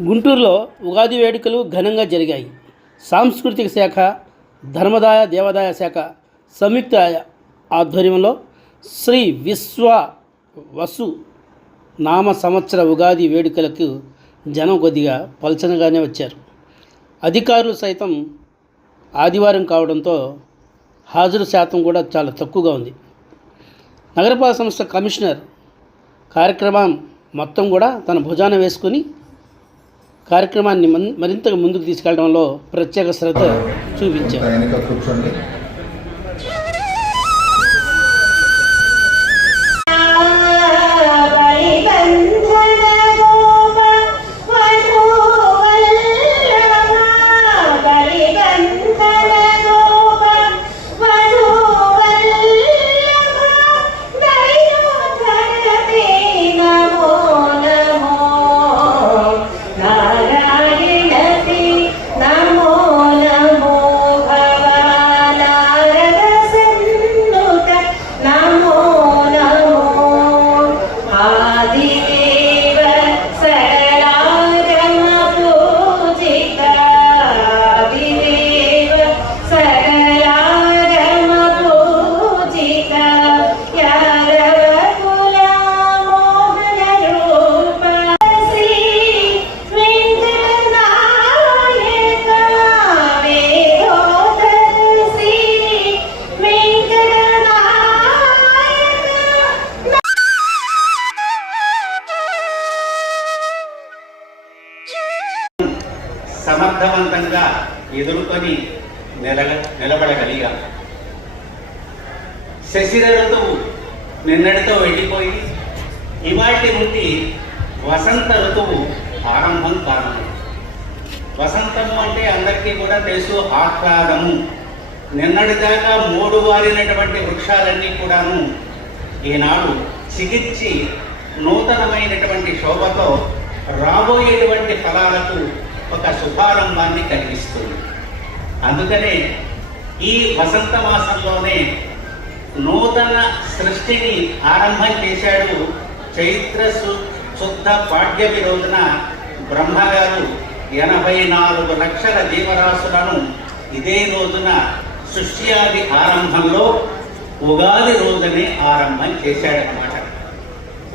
గుంటూరులో ఉగాది వేడుకలు ఘనంగా జరిగాయి. సాంస్కృతిక శాఖ ధర్మదాయ దేవాదాయ శాఖ సంయుక్త ఆధ్వర్యంలో శ్రీ విశ్వ వసు నామ సంవత్సర ఉగాది వేడుకలకు జనం కొద్దిగా పలచనగానే వచ్చారు. అధికారులు సైతం ఆదివారం కావడంతో హాజరు శాతం కూడా చాలా తక్కువగా ఉంది. నగరపాలక సంస్థ కమిషనర్ కార్యక్రమం మొత్తం కూడా తన భుజాన వేసుకొని కార్యక్రమాన్ని మరింతగా ముందుకు తీసుకెళ్ళడంలో ప్రత్యేక శ్రద్ధ చూపించారు. సమర్థవంతంగా ఎదుర్కొని నిలగ నిలబడగలిగాం. శశిర ఋతువు నిన్నటితో వెళ్ళిపోయి ఇవాటి నుండి వసంత ఋతువు ఆరంభం కారణం. వసంతము అంటే అందరికీ కూడా తెలుసు ఆహ్లాదము నిన్నటిదాకా మూడు వారినటువంటి వృక్షాలన్నీ కూడాను ఈనాడు చిగిర్చి నూతనమైనటువంటి శోభతో రాబోయేటువంటి ఫలాలకు ఒక శుభారంభాన్ని కలిగిస్తుంది. అందుకనే ఈ వసంత మాసంలోనే నూతన సృష్టిని ఆరంభం చేశాడు చైత్ర సు- శుద్ధ పాడ్యమి రోజున బ్రహ్మగారు ఎనభై నాలుగు లక్షల జీవరాశులను ఇదే రోజున సృష్టియాది ఆరంభంలో ఉగాది రోజునే ఆరంభం చేశాడనమాట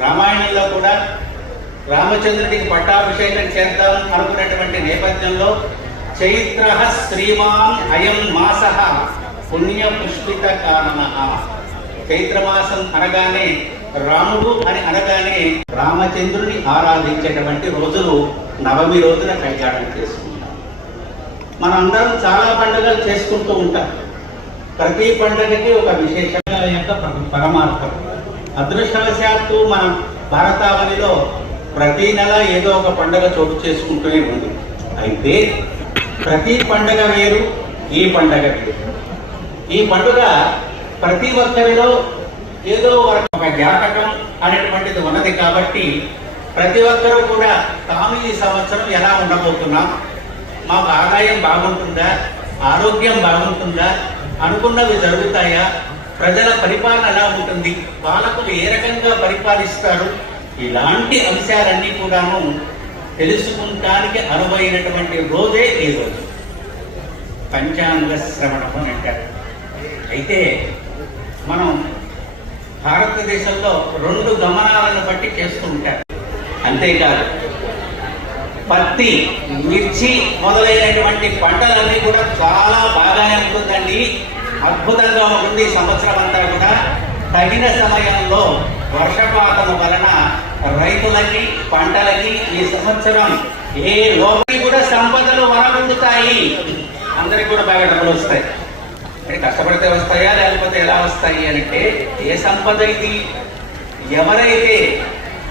రామాయణంలో కూడా రామచంద్రుడికి పట్టాభిషేకం చేద్దాం అనుకున్నటువంటి నేపథ్యంలో చైత్ర శ్రీమాన్ అయం మాస పుణ్య పుష్పిత కారణ. చైత్రమాసం అనగానే రాముడు అని అనగానే రామచంద్రుని ఆరాధించేటువంటి రోజులు నవమి రోజున కళ్యాణం చేసుకుంటాం మనందరం చాలా పండుగలు చేసుకుంటూ ఉంటాం. ప్రతి పండుగకి ఒక విశేషంగా యొక్క పరమార్థం. అదృష్టవశాత్తు మన భారతావనిలో ప్రతి నెల ఏదో ఒక పండుగ చోటు చేసుకుంటూనే ఉంది. అయితే ప్రతి పండగ వేరు ఈ పండుగ వేరు. ఈ పండుగ ప్రతి ఒక్కరిలో ఏదో ఒక జ్ఞాపకం అనేటువంటిది ఉన్నది కాబట్టి ప్రతి ఒక్కరూ కూడా తాము ఈ సంవత్సరం ఎలా ఉండబోతున్నాం? మాకు ఆదాయం బాగుంటుందా? ఆరోగ్యం బాగుంటుందా? అనుకున్నవి జరుగుతాయా? ప్రజల పరిపాలన ఎలా ఉంటుంది? పాలకులు ఏ రకంగా పరిపాలిస్తారు? ఇలాంటి అంశాలన్నీ కూడాను తెలుసుకుంటానికి అనువైనటువంటి రోజే ఈ రోజు. పంచాంగ శ్రవణం అని అంటారు. అయితే మనం భారతదేశంలో రెండు గమనాలను బట్టి చేస్తూ ఉంటారు. అంతేకాదు పత్తి మిర్చి మొదలైనటువంటి పంటలన్నీ కూడా చాలా బాగానే ఉంటుందండి. అద్భుతంగా ఉంటుంది సంవత్సరం అంతా కూడా. తగిన సమయంలో వర్షపాతం వలన రైతులకి పంటలకి ఈ సంవత్సరం ఏ లోపలి కూడా సంపదలు వనగొందుతాయి అందరికి కూడా బాగా డబ్బులు వస్తాయి. కష్టపడితే వస్తాయా? లేకపోతే ఎలా వస్తాయి అంటే ఏ సంపద ఇది? ఎవరైతే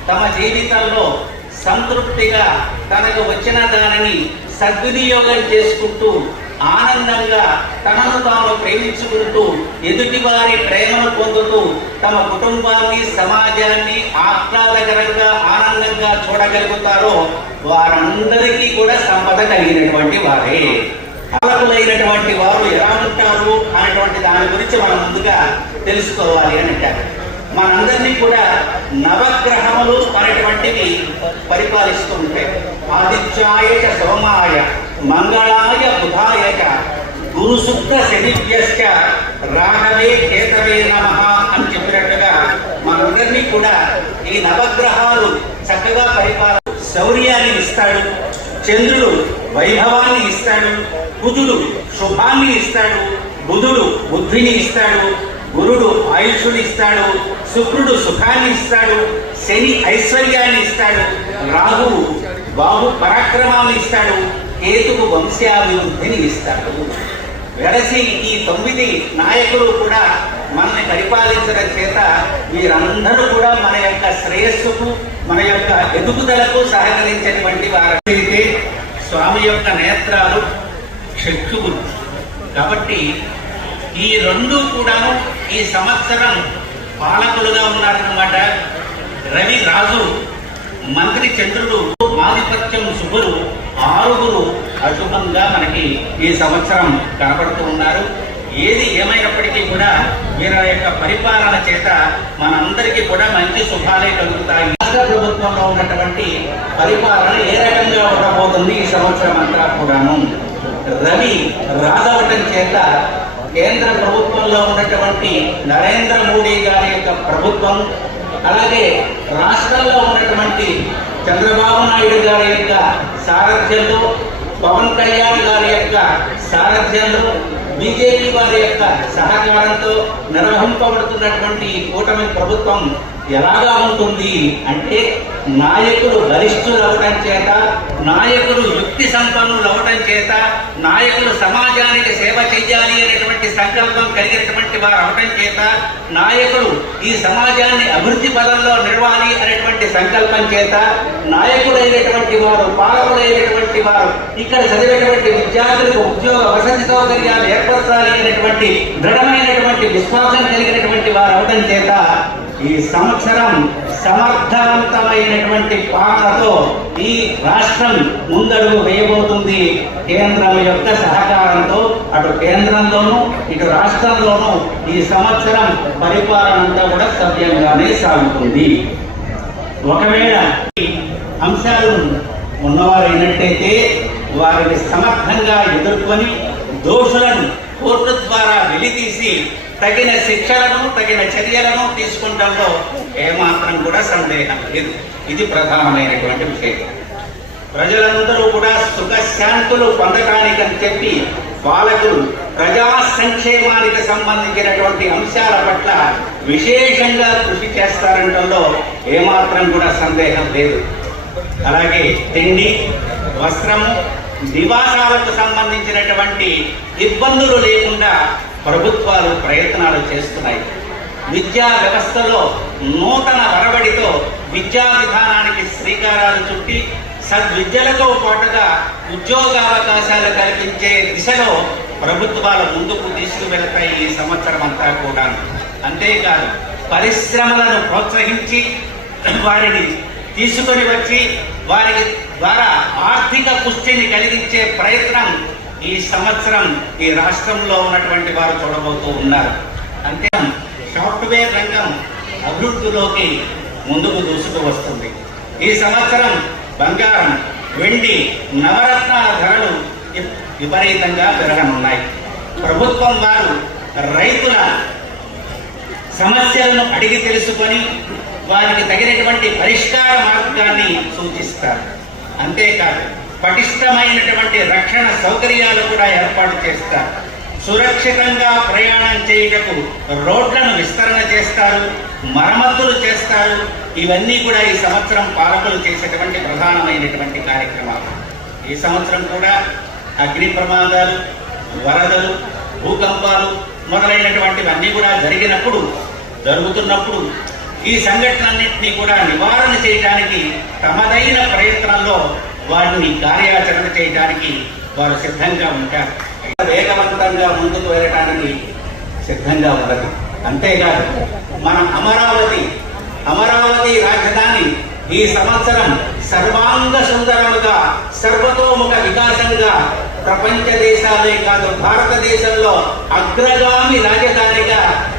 తమ జీవితంలో సంతృప్తిగా తనకు వచ్చిన దానిని సద్వినియోగం చేసుకుంటూ తనను తాను ప్రేమించుకుంటూ ఎదుటి వారి ప్రేమను పొందుతూ తమ కుటుంబాన్ని సమాజాన్ని ఆహ్లాదకరంగా ఆనందంగా చూడగలుగుతారో వారందరికీ కూడా సంపద కలిగినటువంటి వారే. అలకులైనటువంటి వారు ఎలా ఉంటారు అనేటువంటి దాని గురించి మనం ముందుగా తెలుసుకోవాలి అని అంటారు. మనందరినీ కూడా నవగ్రహములు అనేటువంటివి పరిపాలిస్తూ ఉంటాయి. ఆదిత్యాయ సోమాయ మంగళాయ బుధాయ చ గురు శనిభ్యశ్చ రాఘవే కేతవే నమ అని చెప్పినట్టుగా మనందరినీ కూడా ఈ నవగ్రహాలు చక్కగా పరిపాలన శౌర్యాన్ని ఇస్తాడు. చంద్రుడు వైభవాన్ని ఇస్తాడు. కుజుడు శుభాన్ని ఇస్తాడు. బుధుడు బుద్ధిని ఇస్తాడు. గురుడు ఆయుష్ని ఇస్తాడు. శుక్రుడు సుఖాన్ని ఇస్తాడు. శని ఐశ్వర్యాన్ని ఇస్తాడు. రాహువు బాహు పరాక్రమాన్ని ఇస్తాడు. కేతుకు వంశాభివృద్ధిని ఇస్తాడు. వెరసి ఈ తొమ్మిది నాయకులు కూడా మనల్ని పరిపాలించడం చేత వీరందరూ కూడా మన యొక్క శ్రేయస్సుకు మన యొక్క ఎదుగుదలకు సహకరించినటువంటి వారైతే స్వామి యొక్క నేత్రాలు చక్షువులు కాబట్టి ఈ రెండు కూడాను ఈ సంవత్సరం పాలకులుగా ఉన్నారన్నమాట రవి రాజు. మంత్రి చంద్రుడు ఆధిపత్యం శుభులు ఆరుగురు అశుభంగా మనకి ఈ సంవత్సరం కనబడుతూ ఉన్నారు. ఏది ఏమైనప్పటికీ కూడా వీరి యొక్క పరిపాలన చేత మనందరికీ కూడా మంచి శుభాలే కలుగుతాయి. రాష్ట్ర ప్రభుత్వంలో ఉన్నటువంటి పరిపాలన ఏ రకంగా ఉండబోతుంది ఈ సంవత్సరం అంతా కూడాను? రవి రాదవటం చేత కేంద్ర ప్రభుత్వంలో ఉన్నటువంటి నరేంద్ర మోడీ గారి యొక్క ప్రభుత్వం అలాగే రాష్ట్రంలో ఉన్నటువంటి చంద్రబాబు నాయుడు గారి యొక్క సారథ్యంలో పవన్ కళ్యాణ్ గారి యొక్క సారథ్యంలో బీజేపీ వారి యొక్క సహకారంతో నిర్వహింపబడుతున్నటువంటి ఈ కూటమి ప్రభుత్వం ఎలాగా ఉంటుంది అంటే నాయకులు బలిష్ఠులు అవ్వటం చేత నాయకులు యుక్తి సంపన్నులు అవ్వటం చేత నాయకులు సమాజానికి సేవ చెయ్యాలి అనేటువంటి సంకల్పం కలిగినటువంటి వారు అవటం చేత నాయకులు ఈ సమాజాన్ని అభివృద్ధి పదంలో నిలవాలి అనేటువంటి సంకల్పం చేత నాయకులైనటువంటి వారు పాలకులైనటువంటి వారు ఇక్కడ చదివేటువంటి విద్యార్థులకు ఉద్యోగ వసతి సౌకర్యాలు ఏర్పరచాలి దృఢమైనటువంటి విశ్వాసం కలిగినటువంటి వారు అవటం చేత ఈ సంవత్సరం సమర్థవంతమైనటువంటి పాలనతో ఈ రాష్ట్రం ముందడుగు వేయబోతుంది. కేంద్రం యొక్క సహకారంతో అటు కేంద్రంలోనూ ఇటు రాష్ట్రంలోనూ ఈ సంవత్సరం పరిపాలన అంతా కూడా సవ్యంగానే సాగుతుంది. ఒకవేళ ఈ అంశాలు ఉన్నవారు అయినట్టయితే వారిని సమర్థంగా ఎదుర్కొని దోషులను కోర్టు ద్వారా వెలితీసి తగిన శిక్షలను తగిన చర్యలను తీసుకుంటంలో ఏమాత్రం కూడా సందేహం లేదు. ఇది ప్రధానమైనటువంటి విషయం. ప్రజలందరూ కూడా సుఖశాంతులు పొందటానికని చెప్పి పాలకులు ప్రజా సంక్షేమానికి సంబంధించినటువంటి అంశాల పట్ల విశేషంగా కృషి చేస్తారంటంలో ఏమాత్రం కూడా సందేహం లేదు. అలాగే తిండి వస్త్రము నివాసాలకు సంబంధించినటువంటి ఇబ్బందులు లేకుండా ప్రభుత్వాలు ప్రయత్నాలు చేస్తున్నాయి. విద్యా వ్యవస్థలో నూతన వరవడితో విద్యా విధానానికి శ్రీకారాలు చుట్టి సద్విద్యలతో పాటుగా ఉద్యోగావకాశాలు కల్పించే దిశలో ప్రభుత్వాలు ముందుకు తీసుకువెళతాయి ఈ సంవత్సరం అంతా కూడా అంతేకాదు పరిశ్రమలను ప్రోత్సహించి వారిని తీసుకొని వచ్చి వారికి ద్వారా ఆర్థిక పుష్టిని కలిగించే ప్రయత్నం ఈ సంవత్సరం ఈ రాష్ట్రంలో ఉన్నటువంటి వారు చూడబోతూ ఉన్నారు. అంతే సాఫ్ట్వేర్ రంగం అభివృద్ధిలోకి ముందుకు దూసుకు వస్తుంది. ఈ సంవత్సరం బంగారం వెండి నవరత్న ధరలు విపరీతంగా పెరగనున్నాయి. ప్రభుత్వం వారు రైతుల సమస్యలను అడిగి తెలుసుకొని వారికి తగినటువంటి పరిష్కార మార్గాన్ని సూచిస్తారు. అంతేకాదు పటిష్టమైనటువంటి రక్షణ సౌకర్యాలు కూడా ఏర్పాటు చేస్తారు. సురక్షితంగా ప్రయాణం చేయుటకు రోడ్లను విస్తరణ చేస్తారు మరమ్మతులు చేస్తారు. ఇవన్నీ కూడా ఈ సంవత్సరం పాలకులు చేసేటువంటి ప్రధానమైనటువంటి కార్యక్రమాలు. ఈ సంవత్సరం కూడా అగ్ని ప్రమాదాలు వరదలు భూకంపాలు మొదలైనటువంటివన్నీ కూడా జరిగినప్పుడు జరుగుతున్నప్పుడు ఈ సంఘటనలన్నింటినీ కూడా నివారణ చేయడానికి తమదైన ప్రయత్నంలో వారిని కార్యాచరణ చేయడానికి వారు సిద్ధంగా ఉంటారు. వేగవంతంగా ముందుకు వెళ్ళడానికి సిద్ధంగా ఉండదు. అంతేకాదు మన అమరావతి అమరావతి రాజధాని ఈ సంవత్సరం సర్వాంగ సుందరముగా సర్వతోముఖ వికాసంగా ప్రపంచ దేశాలే కాదు భారతదేశంలో అగ్రగామి రాజధాని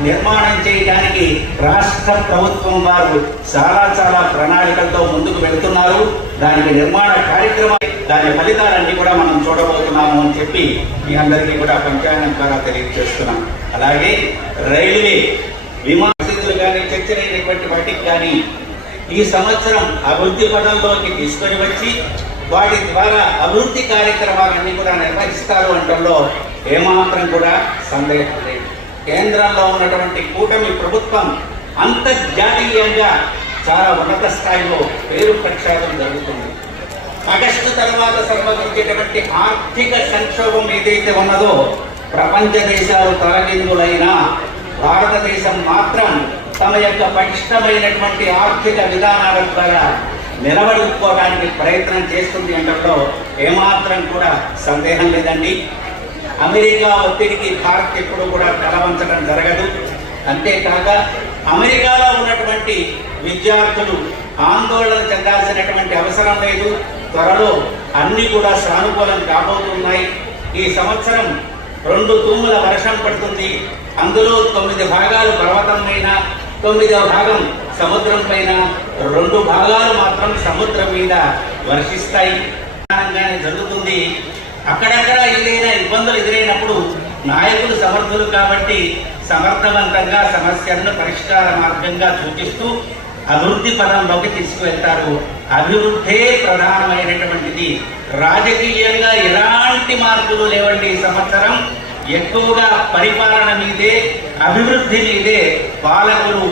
నిర్మాణం చేయడానికి రాష్ట్ర ప్రభుత్వం వారు చాలా చాలా ప్రణాళికలతో ముందుకు వెళ్తున్నారు. దానికి నిర్మాణ కార్యక్రమాలు దాని ఫలితాలన్నీ కూడా మనం చూడబోతున్నాము అని చెప్పి మీ అందరికీ కూడా పంచాంగం ద్వారా తెలియజేస్తున్నాం. అలాగే రైల్వే విమానాలు కానీ చర్చలైనటువంటి వాటికి కానీ ఈ సంవత్సరం అభివృద్ధి పదంలోకి తీసుకొని వచ్చి వాటి ద్వారా అభివృద్ధి కార్యక్రమాలన్నీ కూడా నిర్వహిస్తారు అంటంలో ఏమాత్రం కూడా సందేహం లేదు. కేంద్రంలో ఉన్నటువంటి కూటమి ప్రభుత్వం అంతర్జాతీయంగా చాలా ఉన్నత స్థాయిలో పేరు ప్రఖ్యాతం జరుగుతుంది. ఆగస్టు తర్వాత సంభవించేటువంటి ఆర్థిక సంక్షోభం ఏదైతే ఉన్నదో ప్రపంచ దేశాలు తలకిందులైనా భారతదేశం మాత్రం తమ యొక్క పటిష్టమైనటువంటి ఆర్థిక విధానాల ద్వారా నిలబడుకోవడానికి ప్రయత్నం చేస్తుంది అనడంలో ఏమాత్రం కూడా సందేహం లేదండి. అమెరికా ఒత్తిడికి భారత్ ఎప్పుడు కూడా తలవంచడం జరగదు. అంతేకాక అమెరికాలో ఉన్నటువంటి విద్యార్థులు ఆందోళన చెందాల్సినటువంటి అవసరం లేదు. త్వరలో అన్ని కూడా సానుకూలం కాబోతున్నాయి. ఈ సంవత్సరం రెండు తూముల వర్షం పడుతుంది. అందులో తొమ్మిది భాగాలు పర్వతం పైన తొమ్మిదవ భాగం సముద్రం పైన. రెండు భాగాలు మాత్రం సముద్రం మీద వర్షిస్తాయి. జరుగుతుంది అక్కడక్కడ ఏదైనా ఇబ్బందులు ఎదురైనప్పుడు నాయకులు సమర్థులు కాబట్టి సమర్థవంతంగా సమస్యలను పరిష్కార మార్గంగా చూపిస్తూ అభివృద్ధి పదంలోకి తీసుకువెళ్తారు. అభివృద్ధే ప్రధానమైనటువంటిది. రాజకీయంగా ఎలాంటి మార్పులు లేవండి ఈ సంవత్సరం. ఎక్కువగా పరిపాలన మీదే అభివృద్ధి మీదే పాలకులు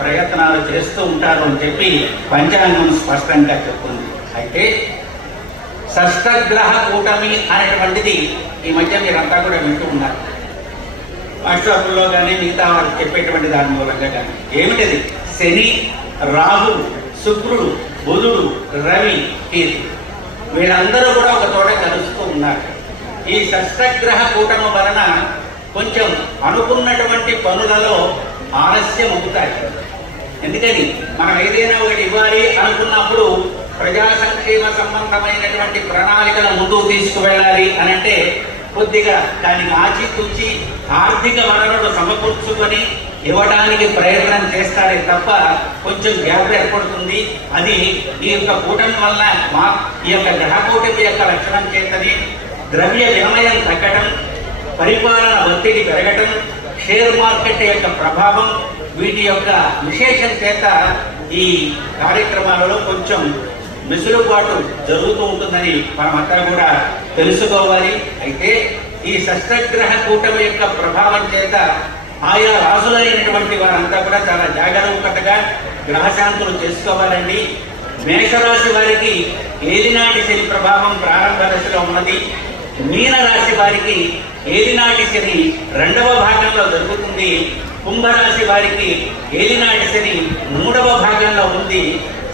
ప్రయత్నాలు చేస్తూ ఉంటారు అని చెప్పి పంచాంగం స్పష్టంగా చెప్తుంది. అయితే షష్టగ్రహ కూటమి అనేటువంటిది ఈ మధ్య మీరంతా కూడా వింటూ ఉన్నారు. వాట్సాప్లో కానీ మిగతా వారికి చెప్పేటువంటి దాని మూలంగా కానీ ఏమిటది? శని రాహు శుక్రుడు బుధుడు రవి కీర్తి వీళ్ళందరూ కూడా ఒక చోట కలుస్తూ ఉన్నారు. ఈ షష్టగ్రహ కూటమి వలన కొంచెం అనుకున్నటువంటి పనులలో ఆలస్యం అవుతాయి ఎందుకని? మనం ఏదైనా ఒకటి ఇవ్వాలి అనుకున్నప్పుడు ప్రజా సంక్షేమ సంబంధమైనటువంటి ప్రణాళికల ముందుకు తీసుకువెళ్ళాలి అని అంటే కొద్దిగా దానికి ఆచితూచి ఆర్థిక వనరులు సమకూర్చుకొని ఇవ్వడానికి ప్రయత్నం చేస్తారే తప్ప కొంచెం గ్యాప్ ఏర్పడుతుంది. అది ఈ యొక్క కూటమి వలన మా ఈ యొక్క గ్రహ కూటమి యొక్క లక్షణం చేతని ద్రవ్య వినిమయం తగ్గడం పరిపాలన ఒత్తిడి పెరగటం షేర్ మార్కెట్ యొక్క ప్రభావం వీటి యొక్క విశేషం చేత ఈ కార్యక్రమాలలో కొంచెం మిసులుబాటు జరుగుతూ ఉంటుందని మనమంతా కూడా తెలుసుకోవాలి. అయితే ఈ శస్త్రగ్రహ కూటమి యొక్క ప్రభావం చేత ఆయా రాజులైనటువంటి వారంతా కూడా చాలా జాగరూకతగా గ్రహశాంతులు చేసుకోవాలండి. మేషరాశి వారికి ఏలినాటి శని ప్రభావం ప్రారంభ దశలో ఉన్నది. మీన రాశి వారికి ఏలినాటి శని రెండవ భాగంలో జరుగుతుంది. కుంభరాశి వారికి ఏలినాటి శని మూడవ భాగంలో ఉంది.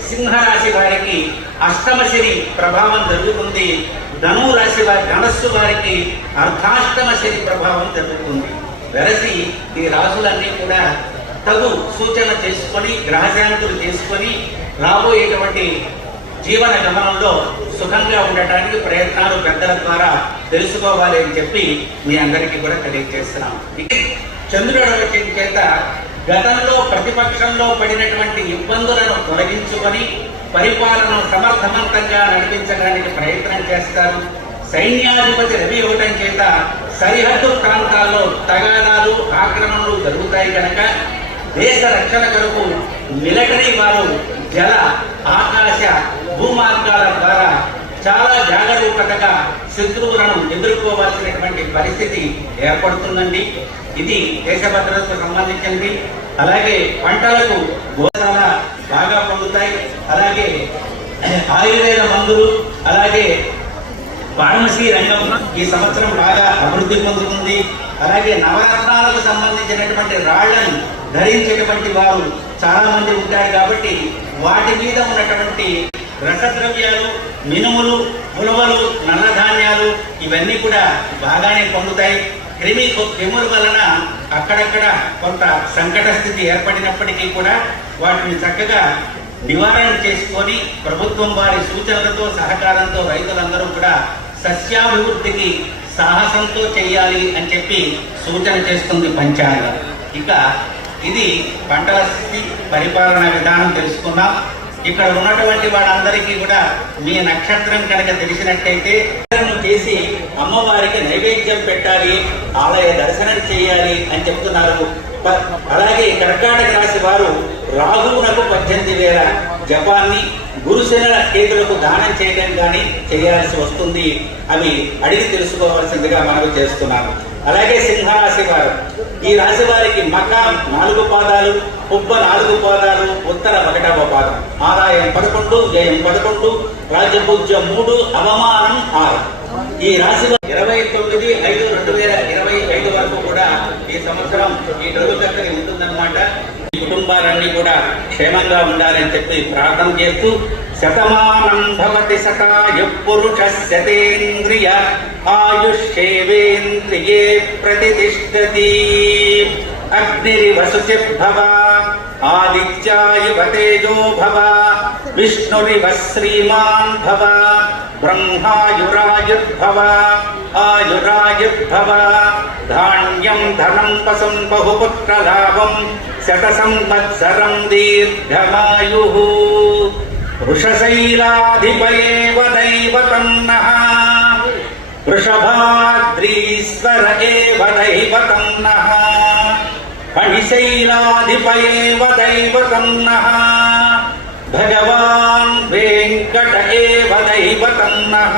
సింహరాశి వారికి అష్టమశని ప్రభావం జరుగుతుంది. ధను రాశి వారి ధనస్సు వారికి అర్ధాష్టమ శని ప్రభావం జరుగుతుంది. వెరసి ఈ రాశులన్నీ కూడా తగు సూచన చేసుకొని గ్రహశాంతులు చేసుకొని రాబోయేటువంటి జీవన గమనంలో సుఖంగా ఉండటానికి ప్రయత్నాలు పెద్దల ద్వారా తెలుసుకోవాలి అని చెప్పి మీ అందరికీ కూడా తెలియజేస్తున్నాం. చంద్రుడు చేత గతంలో ప్రతిపక్షంలో పడినటువంటి ఇబ్బందులను తొలగించుకొని పరిపాలనను సమర్థవంతంగా నడిపించడానికి ప్రయత్నం చేస్తారు. సైన్యాధిపతి రవి ఇవ్వటం చేత సరిహద్దు ప్రాంతాల్లో తగాదాలు ఆక్రమణలు జరుగుతాయి కనుక దేశ రక్షణ కొరకు మిలిటరీ వారు జల ఆకాశ భూమార్గాల ద్వారా చాలా జాగరూకతగా శత్రువులను ఎదుర్కోవాల్సినటువంటి పరిస్థితి ఏర్పడుతుందండి. ఇది దేశ భద్రతకు సంబంధించింది అలాగే పంటలకు గోశాల బాగా పొందుతాయి అలాగే ఆయుర్వేద మందులు అలాగే ఫార్మసీ రంగం ఈ సంవత్సరం బాగా అభివృద్ధి పొందుతుంది. అలాగే నవరత్నాలకు సంబంధించినటువంటి రాళ్ళను ధరించేటువంటి వారు చాలా మంది ఉంటారు కాబట్టి వాటి మీద ఉన్నటువంటి రసద్రవ్యాలు మినుములు ఉలవలు నల్లధాన్యాలు ఇవన్నీ కూడా బాగానే పొందుతాయి క్రిమి క్రిముల వలన అక్కడక్కడ కొంత సంకట స్థితి ఏర్పడినప్పటికీ కూడా వాటిని చక్కగా నివారణ చేసుకొని ప్రభుత్వం వారి సూచనలతో సహకారంతో రైతులందరూ కూడా సస్యాభివృద్ధికి సాహసంతో చేయాలి అని చెప్పి సూచన చేస్తుంది పంచాంగం. ఇక ఇది పంటల స్థితి పరిపాలన విధానం తెలుసుకున్నాం ఇక్కడ ఉన్నటువంటి వాళ్ళందరికీ కూడా మీ నక్షత్రం కనుక తెలిసినట్టయితే చేసి అమ్మవారికి నైవేద్యం పెట్టాలి ఆలయ దర్శనం చేయాలి అని చెప్తున్నారు. ప- అలాగే కర్కాటక రాశి వారు రాహువునకు పద్దెనిమిది వేల జపాన్ని గురుశనుల కేతులకు దానం చేయడం కానీ చేయాల్సి వస్తుంది అవి అడిగి తెలుసుకోవాల్సిందిగా మనకు చేస్తున్నారు అలాగే సింహరాశి వారు ఈ రాశి వారికి మక నాలుగు పాదాలు ఉబ్బ నాలుగు పాదాలు ఉత్తర ఒకటవ పాదం ఆదాయం పదకొండు వ్యయం పదకొండు రాజ్యపూజ్యం మూడు అవమానం ఆరు. ఈ రాశిలో ఇరవై తొమ్మిది ఐదు రెండు వేల ఇరవై ఐదు వరకు కూడా ఈ సంవత్సరం ఈ రోజు చక్కని ఉంటుందన్నమాట. ఈ కుటుంబాలన్నీ కూడా క్షేమంగా ఉండాలని చెప్పి ప్రార్థన చేస్తూ శతమానం భవతి సకాయ పురుష శతేంద్రియ ఆయుష్యేవేంద్రియే ప్రతిష్టతి. అగ్నిరివ శుచిర్భవ ఆదిత్యాయువ తేజో భవ విష్ణురివ శ్రీమాన్ భవ బ్రహ్మాయురాయుర్భవ ఆయురాయుర్భవ ధాన్యం ధనం పసం బహుపుత్రలాభం శత సంవత్సరం దీర్ఘమాయు వృషశైలాధిపయేవ దైవతన్నః వృషభాద్రీశ్వర ఏవ దైవతన్నః ఫణిశైలాధిపయేవ దైవతన్నః భగవాన్ వెంకట ఏవ దైవతన్నః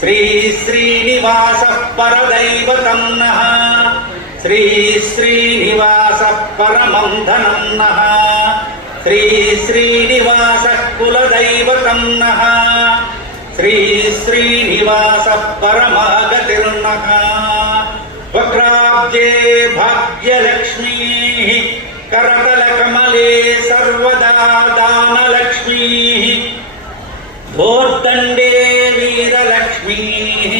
శ్రీ శ్రీనివాస పరదైవతన్నః శ్రీ శ్రీనివాస పరమంధనన్నః శ్రీ శ్రీనివాస కులదైవతన్నః శ్రీ శ్రీనివాస పరమాగతిర్నః शताब्दे भाग्यलक्ष्मीः करतलकमले सर्वदा दानलक्ष्मीः भोर्दण्डे वीरलक्ष्मीः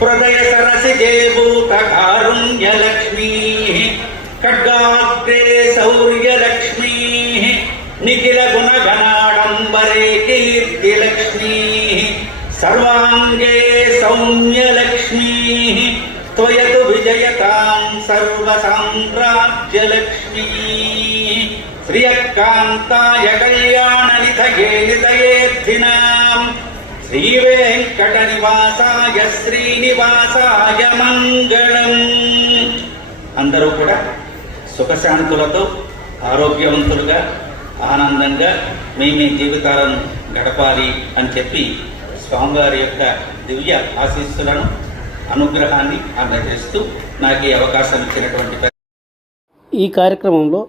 हृदयसरसिजे भूतकारुण्यलक्ष्मीः खड्गाग्रे सौर्यलक्ष्मीः निखिलगुणगणाडम्बरे कीर्तिलक्ष्मीः सर्वाङ्गे सौम्यलक्ष्मीः त्वयतु विजयतां सर्वसाम्राज्यलक्ष्मीः श्रियकान्ताय कल्याणनिधये निधयेऽर्थिनाम् శ్రీవేంకటనివాసాయ శ్రీనివాసాయ మంగళం అందరూ కూడా సుఖశాంతులతో ఆరోగ్యవంతులుగా ఆనందంగా మీ మీ జీవితాలను గడపాలి అని చెప్పి స్వామివారి యొక్క దివ్య ఆశీస్సులను అనుగ్రహాన్ని అందజేస్తూ నాకు ఈ అవకాశం ఇచ్చినటువంటి ఈ కార్యక్రమంలో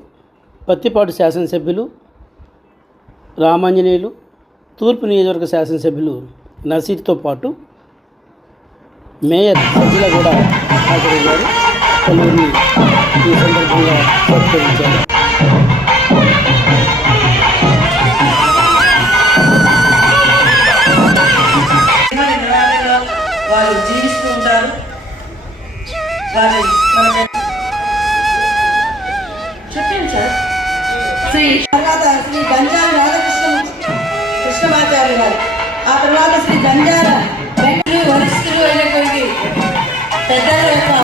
పత్తిపాటు శాసనసభ్యులు రామాంజనేయులు తూర్పు నియోజకవర్గ శాసనసభ్యులు నసీర్తో పాటు మేయర్ సజ్జల కూడా హాజరయ్యారు. పలువురిని ఈ సందర్భంగా సత్కరించారు వారు జీవిస్తూ ఉంటారు వారి మన చెప్పండి సార్ శ్రీ తర్వాత శ్రీ గంజాల రాధాకృష్ణ కృష్ణమాచార్య గారు. ఆ తర్వాత శ్రీ గంజాల